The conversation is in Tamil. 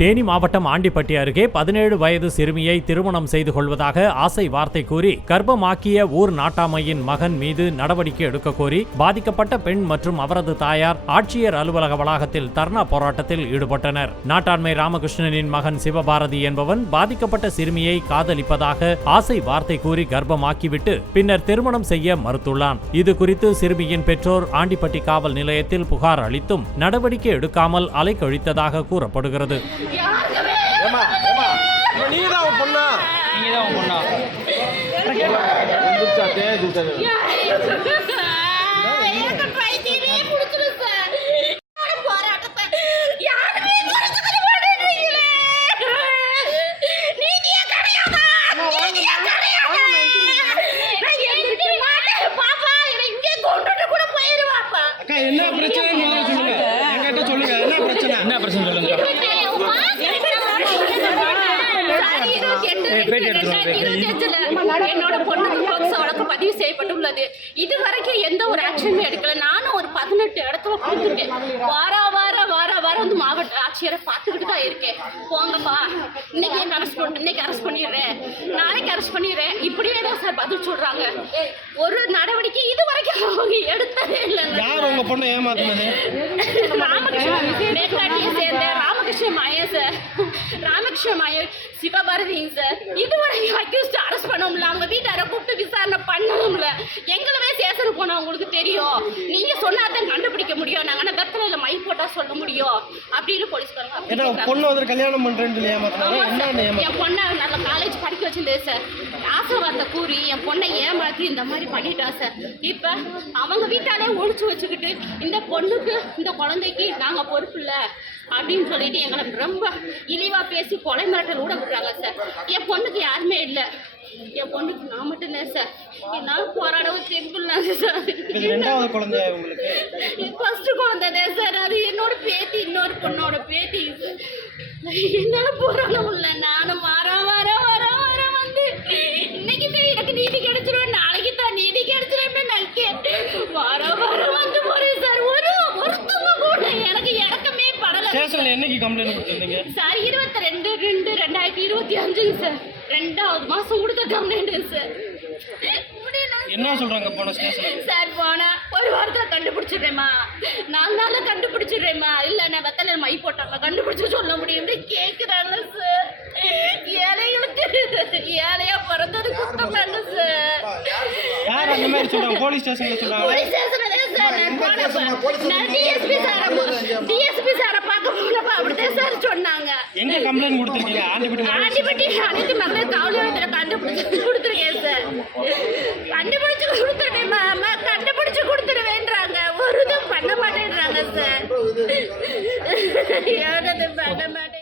தேனி மாவட்டம் ஆண்டிப்பட்டி அருகே 17 வயது சிறுமியை திருமணம் செய்து கொள்வதாக ஆசை வார்த்தை கூறி கர்ப்பமாக்கிய ஊர் நாட்டாமையின் மகன் மீது நடவடிக்கை எடுக்க கோரி பாதிக்கப்பட்ட பெண் மற்றும் அவரது தாயார் ஆட்சியர் அலுவலக வளாகத்தில் தர்ணா போராட்டத்தில் ஈடுபட்டனர். நாட்டாண்மை ராமகிருஷ்ணனின் மகன் சிவபாரதி என்பவன் பாதிக்கப்பட்ட சிறுமியை காதலிப்பதாக ஆசை வார்த்தை கூறி கர்ப்பமாக்கிவிட்டு பின்னர் திருமணம் செய்ய மறுத்துள்ளான். இது குறித்து சிறுமியின் பெற்றோர் ஆண்டிப்பட்டி காவல் நிலையத்தில் புகார் அளித்தும் நடவடிக்கை எடுக்காமல் அலைக்கழித்ததாக கூறப்படுகிறது. என்ன பிரச்சனை சொல்லுங்க. என்ன பிரச்சனை சொல்லுங்க. என்னோட பொண்ணுக்கு போக்சோ வழக்கு பதிவு செய்யப்பட்டுள்ளது. இதுவரைக்கும் எந்த ஒரு ஆக்ஷனுமே எடுக்கல. நானும் ஒரு 18 இடத்துல கொடுத்துருக்கேன். வார வந்து மாவட்ட ஆட்சியரை பார்த்துக்கிட்டு தான் இருக்கேன். போங்கப்பா, இன்னைக்கு அரெஸ்ட் பண்ணிடுறேன், நாளைக்கு அரெஸ்ட் பண்ணிடுறேன், இப்படியே தான் சார் பதில் சொல்றாங்க. ஒரு நடவடிக்கை இது வரைக்கும் அவங்க எடுத்ததே இல்லைங்க. யார் உங்க பொண்ணை ஏமாத்துனது? ராமகிருஷ்ண மாயர் சிவபாரதிங்க சார். இதுவரைக்கும் அக்யூஸ்ட் அரெஸ்ட் பண்ணவும்ல, அவங்க வீட்டாரை கூப்பிட்டு விசாரணை பண்ணவும்ல. எங்களுமே சேஷனுக்கு போனா உங்களுக்கு தெரியும், நீங்க சொன்னாதான் கண்டுபிடிக்க முடியும், நாங்க வெத்தலையில மை போட்டா சொல்ல முடியும் அப்படின்னு போலீஸ்காரங்க. பொண்ணு வந்து கல்யாணம் பண்றேன்னு ஏமாத்துறாங்க. என் பொண்ணை நல்ல காலேஜ் படிக்க வச்சிருந்தேன் சார். ஆசைவார்த்தை கூறி என் பொண்ணை ஏமாற்றி இந்த மாதிரி பண்ணிட்டா சார். இப்ப அவங்க வீட்டாலே ஒழிச்சு வச்சுக்கிட்டு இந்த பொண்ணுக்கு இந்த குழந்தைக்கு நாங்க பொறுப்பு இல்லை அப்படின்னு சொல்லிட்டு எங்களை ரொம்ப இழிவா பேசி கொலை மிரட்டல் கூட விடுறாங்க சார். என் பொண்ணுக்கு யாருமே இல்லை, என் பொண்ணுக்கு நான் மட்டும் இல்லை சார். என்னால் போராடவும் தெம்பிள்ளாங்க சார். ரெண்டாவது குழந்தை உங்களுக்கு? ஃபர்ஸ்ட் குழந்தை சார். அது என்னோட பேத்தி, இன்னொரு பொண்ணோட பேத்தி சார். என்னால போராட முடியல. நானும் வர வந்து இன்னைக்கு தான் எனக்கு நீதி கிடைச்சிடும், நாளைக்கு தான் நீதி கிடைச்சிடும் வர வந்து போறேன் சார். ஒருத்தவங்க கூட எனக்கு இறக்கமே படல. ஸ்டேஷன்ல என்னைக்கு கம்ப்ளைன்ட் கொடுத்தீங்க சார்? 22/2/2025 சார். 2வது மாசம் கொடுத்த கம்ப்ளைண்ட் சார். என்ன சொல்றாங்க போன ஸ்டேஷன் சார்? போனா ஒரு வாரத்தை கண்டுபிடிச்சிடுறேம்மா, 4 நாள்ல கண்டுபிடிச்சிடுறேம்மா, இல்ல நான் வெத்தலையில மை போட்டாங்க கண்டுபிடிச்சு சொல்ல முடியும் கேக்குறாங்க சார். ஏழையா பிறந்தது குத்தம்தாங்க சார். யார் அந்த மாதிரி சொல்றாங்க? போலீஸ் ஸ்டேஷன்ல சொல்றாங்க. போலீஸ் ஸ்டேஷன்ல சார் நான் டிஎஸ்பி சார பார்க்க போனப்ப அப்படிதான் சார் சொன்னாங்க. எங்க கம்ப்ளைன்ட் கொடுத்திருக்கீங்க? ஆண்டிப்பட்டி அனைத்து மகளிர் காவல் நிலையத்துல கண்டுபிடிச்சு கொடுத்துருக்கேன் சார். கண்டுபிடிச்சு கொடுத்துருவேன்றாங்க. ஒரு இதுவும் பண்ண மாட்டேன்றாங்க சார்.